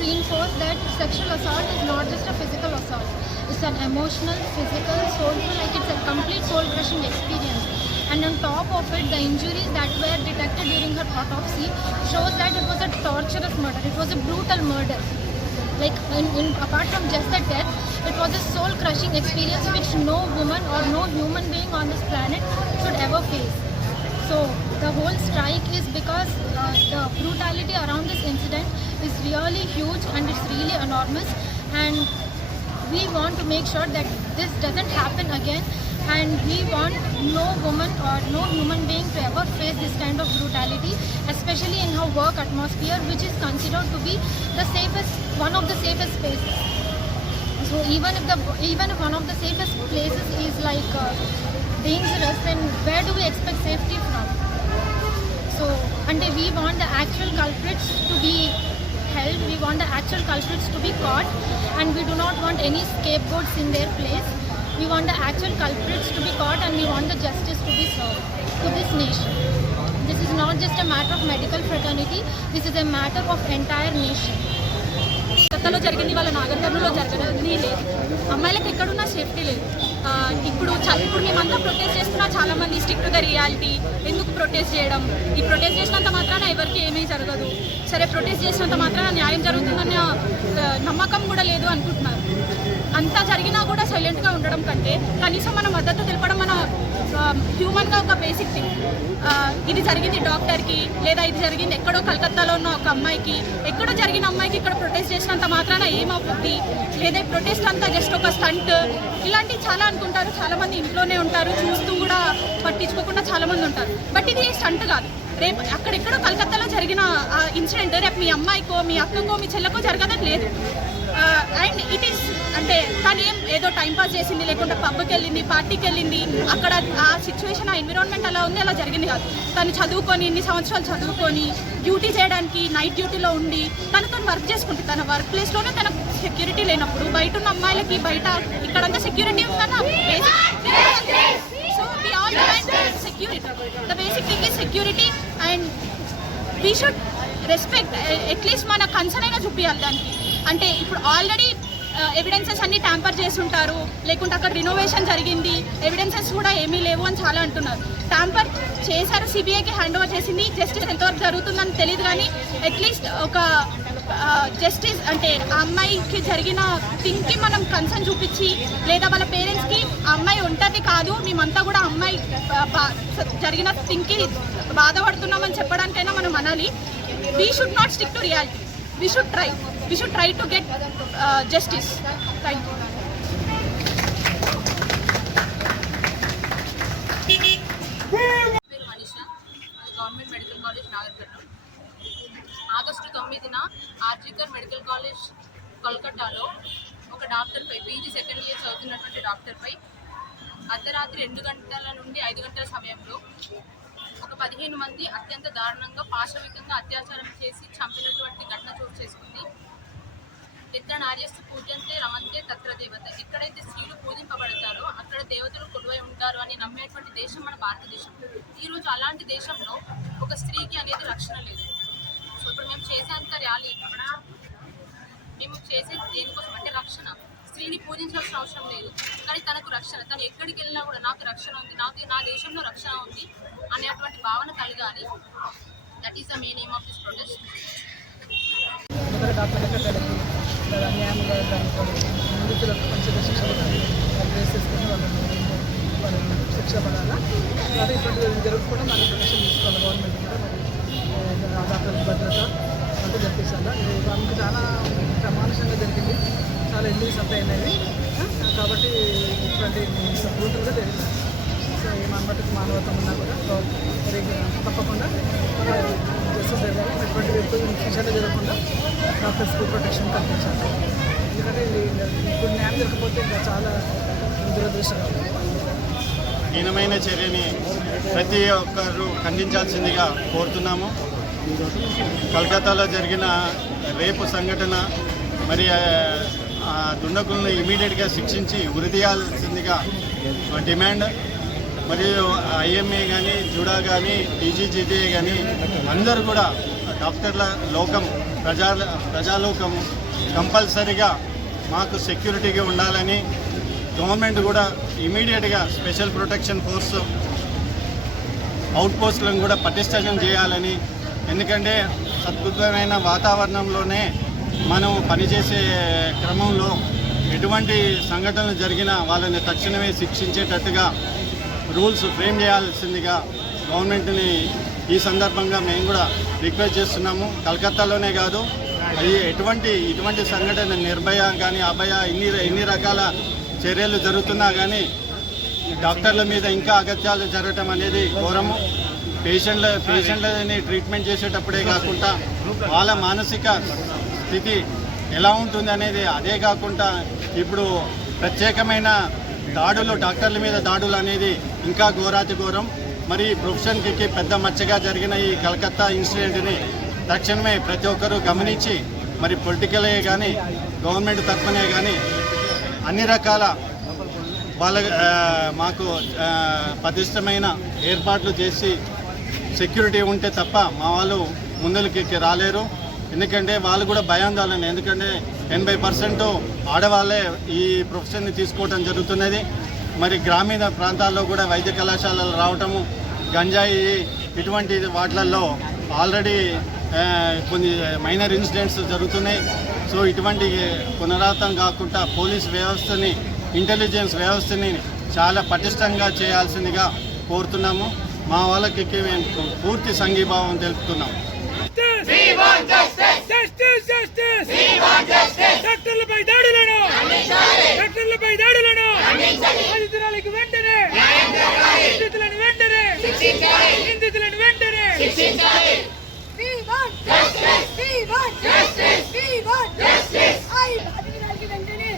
reinforce that sexual assault is not just a physical assault. It's an emotional, physical, soulful, like it's a complete soul-crushing experience. And on top of it, the injuries that were detected during her autopsy shows that it was a torturous murder. It was a brutal murder. Like, apart from just the death, it was a soul-crushing experience which no woman or no human being on this planet should ever face. So the whole strike is because the brutality around this incident is really huge and it's really enormous, and we want to make sure that this doesn't happen again, and we want no woman or no human being to ever face this kind of brutality, especially in her work atmosphere, which is considered to be the safest, one of the safest spaces. So even if one of the safest places is like dangerous, then where do we expect safety from? So, and we want the actual culprits to be held, we want the actual culprits to be caught, and we do not want any scapegoats in their place. We want the actual culprits to be caught, and we want the justice to be served to this nation. This is not just a matter of medical fraternity, this is a matter of entire nation. కొత్తలో జరిగింది వాళ్ళ నాగర్కర్నూలో జరగదని లేదు. అమ్మాయిలకు ఎక్కడున్నా safety లేదు. ఇప్పుడు మేమంతా ప్రొటెస్ట్ చేస్తున్నా చాలామంది స్టిక్ టు ద రియాలిటీ, ఎందుకు ప్రొటెస్ట్ చేయడం, ఈ ప్రొటెస్ట్ చేసినంత మాత్రాన ఎవరికి ఏమీ జరగదు, సరే ప్రొటెస్ట్ చేసినంత మాత్రాన న్యాయం జరుగుతుందన్న నమ్మకం కూడా లేదు అనుకుంటున్నారు. అంతా జరిగినా కూడా సైలెంట్గా ఉండడం కంటే కనీసం మన మద్దతు తెలపడం మన హ్యూమన్గా ఒక బేసిక్ థింగ్. ఇది జరిగింది డాక్టర్కి, లేదా ఇది జరిగింది ఎక్కడో కలకత్తాలో ఉన్న ఒక అమ్మాయికి, ఎక్కడో జరిగిన అమ్మాయికి ఇక్కడ ప్రొటెస్ట్ చేసినంత మాత్రాన ఏమవుతుంది, లేదా ప్రొటెస్ట్ అంతా జస్ట్ ఒక స్టంట్, ఇలాంటివి చాలా అనుకుంటారు. చాలామంది ఇంట్లోనే ఉంటారు, చూస్తూ కూడా పట్టించుకోకుండా చాలామంది ఉంటారు. బట్ ఇది స్టంట్ కాదు. రేపు అక్కడెక్కడో కలకత్తాలో జరిగిన ఇన్సిడెంట్ రేపు మీ అమ్మాయికో మీ అక్కకో మీ చెల్లెకో జరగదని లేదు. అండ్ ఇట్ ఈస్ అంటే తను ఏదో టైంపాస్ చేసింది, లేకుంటే పబ్కి వెళ్ళింది, పార్టీకి వెళ్ళింది, అక్కడ ఆ సిచ్యువేషన్ ఆ ఎన్విరాన్మెంట్ అలా ఉంది, అలా జరిగింది కాదు. తను చదువుకొని ఇన్ని సంవత్సరాలు చదువుకొని డ్యూటీ చేయడానికి నైట్ డ్యూటీలో ఉండి తను వర్క్ చేసుకుంటుంది. తన వర్క్ ప్లేస్లోనే తనకు సెక్యూరిటీ లేనప్పుడు బయట ఉన్న అమ్మాయిలకి బయట ఇక్కడంతా సెక్యూరిటీ ఉందన్న so we all demand security. The basic thing is security, and we should respect. At least మన కన్సర్న్ అయినా చూపించాలి దానికి. అంటే ఇప్పుడు ఆల్రెడీ ఎవిడెన్సెస్ అన్ని ట్యాంపర్ చేస్తుంటారు, లేకుంటే అక్కడ రినోవేషన్ జరిగింది, ఎవిడెన్సెస్ కూడా ఏమీ లేవు అని చాలా అంటున్నారు. ట్యాంపర్ చేశారు, సిబిఐకి హ్యాండ్ ఓవర్ చేసింది, జస్టిస్ ఎంతవరకు జరుగుతుందని తెలియదు. కానీ అట్లీస్ట్ ఒక జస్టిస్ అంటే ఆ అమ్మాయికి జరిగిన థింగ్కి మనం కన్సర్న్ చూపించి, లేదా వాళ్ళ పేరెంట్స్కి ఆ అమ్మాయి ఉంటుంది కాదు, మేమంతా కూడా అమ్మాయి జరిగిన థింగ్కి బాధపడుతున్నామని చెప్పడానికైనా మనం అనాలి. We should not stick to reality. We should try to get justice. Thank you. Manisha, Government Medical College, Nagarkarnul. August 9న ఆర్జికర్ మెడికల్ కాలేజ్ కోల్కతాలో ఒక డాక్టర్పై పీజీ సెకండ్ ఇయర్ చదువుతున్నటువంటి డాక్టర్పై అర్ధరాత్రి 2 గంటల నుండి 5 గంటల సమయంలో ఒక 15 మంది అత్యంత దారుణంగా పాశవికంగా అత్యాచారం చేసి చంపినటువంటి ఘటన చోటు చేసుకుంది. ఎత్ర నార్యస్తు పూజంతే రమంతే తత్ర దేవత. ఎక్కడైతే స్త్రీలు పూజింపబడతారో అక్కడ దేవతలు కొలువై ఉంటారు అని నమ్మేటువంటి దేశం మన భారతదేశం. ఈరోజు అలాంటి దేశంలో ఒక స్త్రీకి అనేది రక్షణ లేదు. సో ఇప్పుడు మేము చేసేంత ర్యాలీ, మేము చేసేది దేనికోసం అంటే రక్షణ. స్త్రీని పూజించాల్సిన అవసరం లేదు, కానీ తనకు రక్షణ, తను ఎక్కడికి వెళ్ళినా కూడా నాకు రక్షణ ఉంది, నాకు నా దేశంలో రక్షణ ఉంది అనేటువంటి భావన కలగాలి. That is the main aim of this protest. న్యాయంగా నిందితులకు మంచిగా శిక్ష పడాలి, కేసు తీసుకొని వాళ్ళని శిక్ష పడాలా. అలాగే ఇటువంటి జరుగుతుంటే మనం ప్రొటెక్షన్ తీసుకోవాలి. గవర్నమెంట్ కూడా మరి డాక్టర్ భద్రత అంతా జరిపించాలా. ఇది మనకు చాలా ప్రమానుషంగా జరిగింది, చాలా ఇంజరీస్ అంతా అయినాయి. కాబట్టి ఇటువంటి బ్రూటల్గా జరిగింది. సో ఈ మటుకు మానవత్వం ఉన్నా కూడా మరి తప్పకుండా జస్టిస్ జరగాలి. ఇటువంటి విషయాలు జరగకుండా డాక్టర్స్కి ప్రొటెక్షన్ కల్పించాలి. ఎందుకంటే ఇప్పుడు న్యాయం జరగకపోతే ఇంకా చాలా దురదృష్టకరం. హీనమైన చర్యని ప్రతి ఒక్కరు ఖండించాల్సిందిగా కోరుతున్నాము. కలకత్తాలో జరిగిన రేపు సంఘటన మరి దుండకులను ఇమీడియట్గా శిక్షించి ఉరి తీయాల్సిందిగా డిమాండ్. మరియు ఐఎంఏ కానీ జుడా కానీ టీజీజీటీఏ కానీ అందరూ కూడా డాక్టర్ల లోకం ప్రజాలోకం కంపల్సరిగా మాకు సెక్యూరిటీగా ఉండాలని గవర్నమెంట్ కూడా ఇమీడియట్గా స్పెషల్ ప్రొటెక్షన్ ఫోర్స్ అవుట్ పోస్టులను కూడా పటిష్టం చేయాలని, ఎందుకంటే సద్భుతమైన వాతావరణంలోనే మనం పనిచేసే క్రమంలో ఎటువంటి సంఘటనలు జరిగినా వాళ్ళని తక్షణమే శిక్షించేటట్టుగా రూల్స్ ఫ్రేమ్ చేయాల్సిందిగా గవర్నమెంట్ని ఈ సందర్భంగా మేము కూడా రిక్వెస్ట్ చేస్తున్నాము. కలకత్తాలోనే కాదు, ఇటువంటి సంఘటన నిర్భయ కానీ అభయ ఇన్ని రకాల చర్యలు జరుగుతున్నా కానీ డాక్టర్ల మీద ఇంకా అగత్యాలు జరగటం అనేది ఘోరము. పేషెంట్లని ట్రీట్మెంట్ చేసేటప్పుడే కాకుండా వాళ్ళ మానసిక స్థితి ఎలా ఉంటుంది అనేది, అదే కాకుండా ఇప్పుడు ప్రత్యేకమైన దాడులు డాక్టర్ల మీద దాడులు అనేది ఇంకా ఘోరాతి ఘోరం. మరి ప్రొఫెషన్కి పెద్ద మచ్చగా జరిగిన ఈ కలకత్తా ఇన్సిడెంట్ని తక్షణమే ప్రతి ఒక్కరూ గమనించి మరి పొలిటికలే కానీ గవర్నమెంట్ తరఫునే కానీ అన్ని రకాల మాకు పటిష్టమైన ఏర్పాట్లు చేసి సెక్యూరిటీ ఉంటే తప్ప మా వాళ్ళు ముందరికి రాలేరు. ఎందుకంటే వాళ్ళు కూడా భయాందోళన, ఎందుకంటే 80% ఆడవాళ్ళే ఈ ప్రొఫెషన్ని తీసుకోవడం జరుగుతున్నది. మరి గ్రామీణ ప్రాంతాల్లో కూడా వైద్య కళాశాలలు రావటము, గంజాయి ఇటువంటి వాటిలలో ఆల్రెడీ కొన్ని మైనర్ ఇన్సిడెంట్స్ జరుగుతున్నాయి. సో ఇటువంటి పునరావృతం కాకుండా పోలీస్ వ్యవస్థని, ఇంటెలిజెన్స్ వ్యవస్థని చాలా పటిష్టంగా చేయాల్సిందిగా కోరుతున్నాము. మా వాళ్ళకి మేము పూర్తి సంఘీభావం తెలుపుతున్నాము. డాక్టర్లపై దాడులను బాధితురాలికి వెంటనే నిందితులను వెంటనే We want justice. We want justice. We want justice. I బాధితురాలికి వెంటనే